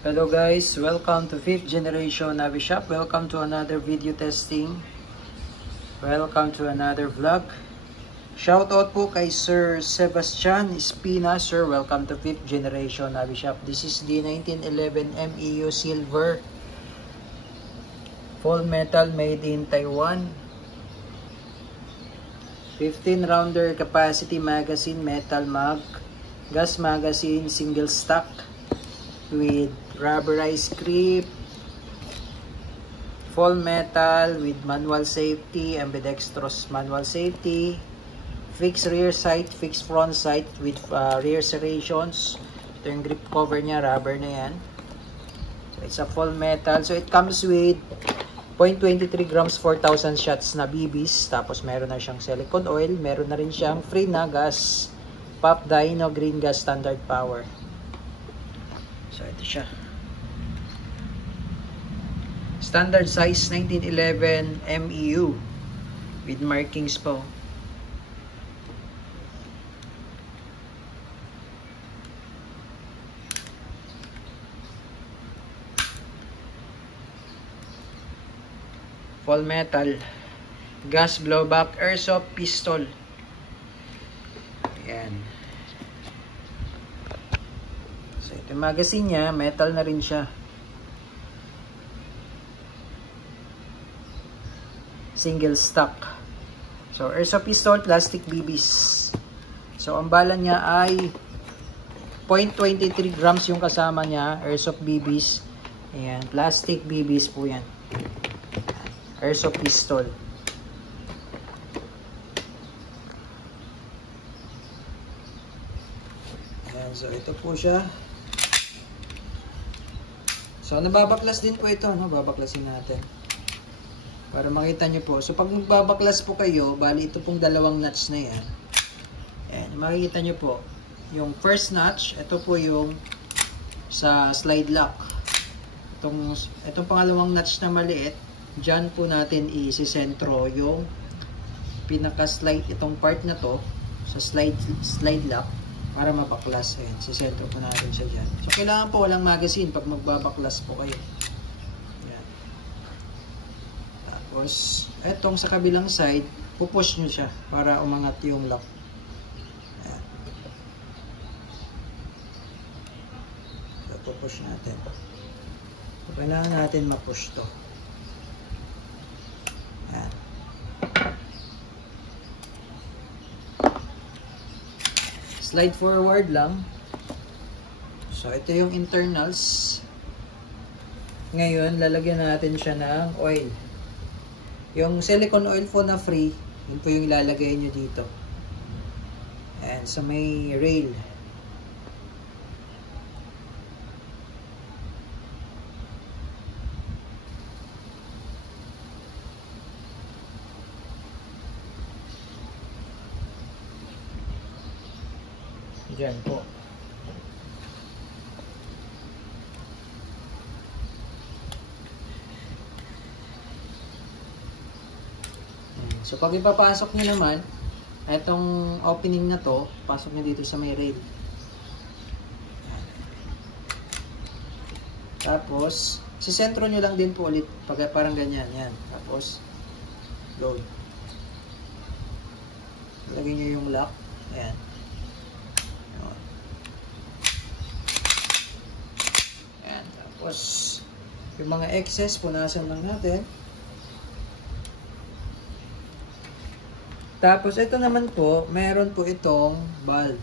Hello guys, welcome to 5th generation Navi Shop. Welcome to another video testing. Welcome to another vlog. Shoutout po kay Sir Sebastian Espina. Sir, welcome to 5th generation Navi Shop. This is the 1911 MEU Silver Full Metal made in Taiwan. 15 rounder capacity magazine, metal mag, gas magazine, single stock with rubberized grip, full metal with manual safety, ambidextrous manual safety, fixed rear sight, fixed front sight with rear serrations. Ito yung grip cover niya, rubber na yan. So it's a full metal. So it comes with 0.23 grams 4,000 shots na BBs. Tapos meron na siyang silicone oil, meron na rin siyang free na gas, pop dyno, green gas, standard power. So ito siya. Standard size 1911 MEU with markings po. Full metal, gas blowback, airsoft pistol. Ayan. So ito yung magazine niya, metal na rin siya. Single stock. So airsoft pistol, plastic BBs. So ang bala niya ay 0.23 grams yung kasama niya, airsoft BBs. Ayan, plastic BBs po yan. Airsoft pistol. Ayan, so ito po siya. So nababaklas din po ito, no? Babaklasin natin para makita nyo po. So pag magbabaklas po kayo, bali ito pong dalawang notch na yan. Ayan, makikita nyo po yung first notch, ito po yung sa slide lock. Itong pangalawang notch na maliit, dyan po natin isisentro yung pinaka-slide, itong part na to sa slide lock para mabaklas. Ayan, sisentro po natin siya dyan. So kailangan po walang magazine pag magbabaklas po kayo. Ayan. Tapos etong sa kabilang side, pupush nyo siya para umangat yung lock. Ayan. So pupush natin. So kailangan natin mapush to. Ayan. Slide forward lang. So ito yung internals. Ngayon lalagyan natin siya ng oil. Yung silicone oil po na free, yun po yung ilalagay nyo dito. Ayan, sa may rail. Diyan po. So pag ipapasok nyo naman, itong opening na to, pasok nyo dito sa may rail. Tapos, sisentro nyo lang din po ulit, pag parang ganyan. Yan. Tapos, load. Lagyan nyo yung lock. Ayan. Tapos, yung mga excess, punasan lang natin. Tapos, ito naman po, meron po itong valve.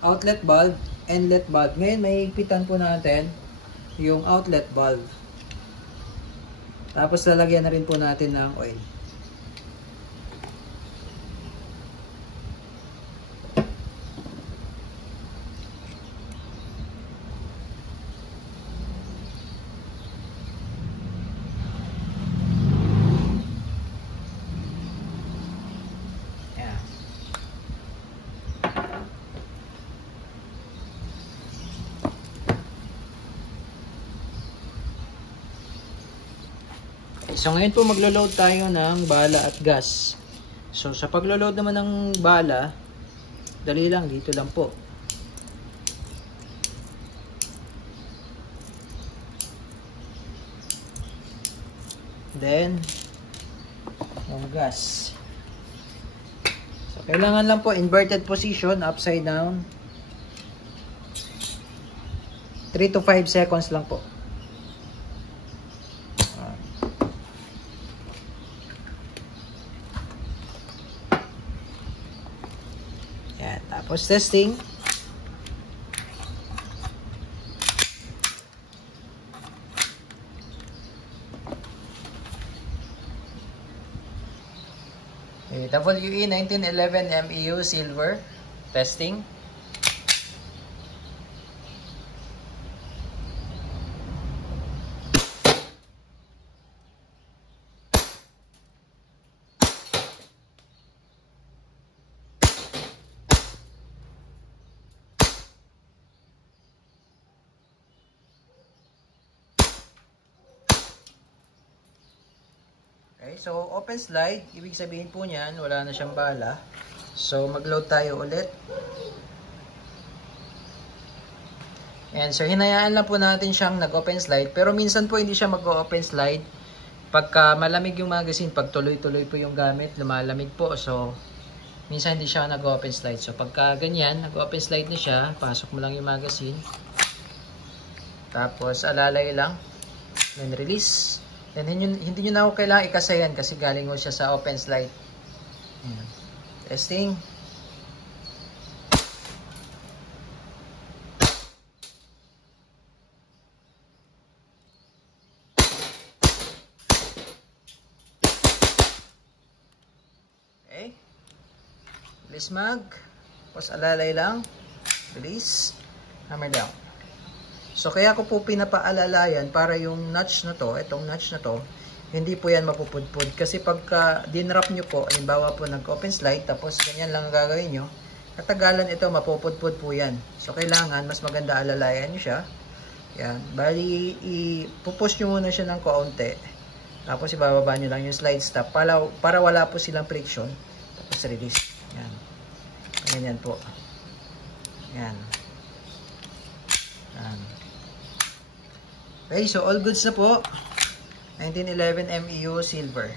Outlet valve, inlet valve. Ngayon, may higpitan po natin yung outlet valve. Tapos, lalagyan na rin po natin ng oil. So ngayon po maglo-load tayo ng bala at gas. So sa paglo-load naman ng bala, dali lang, dito lang po. Then, yung gas. So, kailangan lang po inverted position, upside down. 3 to 5 seconds lang po. Yan. Tapos testing. WE 1911 MEU silver testing. Okay, so open slide, ibig sabihin po niyan, wala na siyang bala. So mag-load tayo ulit. And so hinayaan lang po natin siyang nag-open slide, pero minsan po hindi siya mag-open slide. Pagka malamig yung magazine, pag tuloy-tuloy po yung gamit, lumalamig po. So minsan hindi siya nag-open slide. So pagka ganyan, nag-open slide na siya, pasok mo lang yung magazine. Tapos alalay lang, then release. And hindi nyo na ako kailangan ikasayan kasi galing mo siya sa open slide. Ayan. Testing. Okay. Release mag. Tapos alalay lang. Release. Hammer down. So, kaya ko po pinapaalalayan para yung notch na to, itong notch na to, hindi po yan mapupudpud. Kasi pagka dinrap nyo po, halimbawa po nag-open slide, tapos ganyan lang ang gagawin nyo, katagalan ito, mapupudpud po yan. So, kailangan, mas maganda alalayan nyo siya. Yan. Bali, ipupush nyo muna siya ng kaunti. Tapos, ibababa nyo lang yung slide stop para wala po silang friction. Tapos, release. Yan. Ganyan po. Yan. Yan. Okay, so all goods na po. 1911 MEU silver.